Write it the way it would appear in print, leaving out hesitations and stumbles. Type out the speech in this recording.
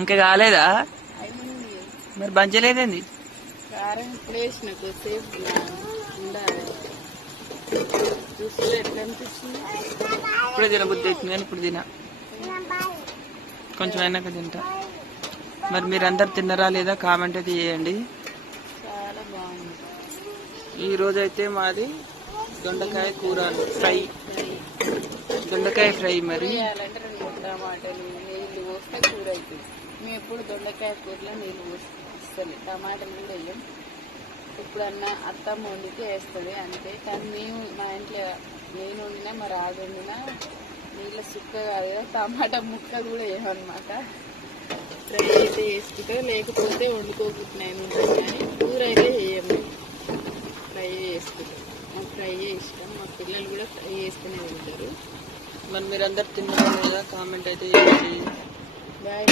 ఇంకా కాలేదా? అయింది. మరి బంచలేదండి. కారం ఇప్పుడు వేసిన కొద్దిసేపు ఉండాలి. చూస్తే ఎట్లా అనిపించింది? ఇప్పుడే తినబుద్ధి అవుతుంది కానీ ఇప్పుడు తిన, కొంచెం అయినాక తింటా. మరి మీరందరు తిన్నరా లేదా కామెంట్ అయితే చేయండి. చాలా బాగుంది. ఈరోజైతే మాది దొండకాయ కూర ఫ్రై, దొండకాయ ఫ్రై. మరి వేయాలంటే 2 టమాటాలు నీళ్ళు పోస్తే కూర అవుతుంది. మేము ఎప్పుడు దొండకాయ కూరలో నీళ్ళు పోస్తాం, టమాటాలు కూడా వేయం. ఎప్పుడన్నా అత్తమ్మ వండితే వేస్తుంది అంతే. కానీ మేము మా ఇంట్లో నేను వండినా మా రాజు వండినా నీళ్ళ సుక్క కాదు కదా, టమాటా ముక్క కూడా వేయమన్నమాట. ఫ్రై అయితే వేసుకుంటే లేకపోతే వండుకోకుంటున్నాయి ఉంటుంది, కానీ కూర అయితే వేయము, ఫ్రై చేసుకుంటాం. మాకు ఫ్రై ఇష్టం, మా పిల్లలు కూడా ఫ్రై చేసుకునే ఉంటారు. మరి మీరందరు తిన్నారా లేదా కామెంట్ అయితే చేయండి. బాయ్.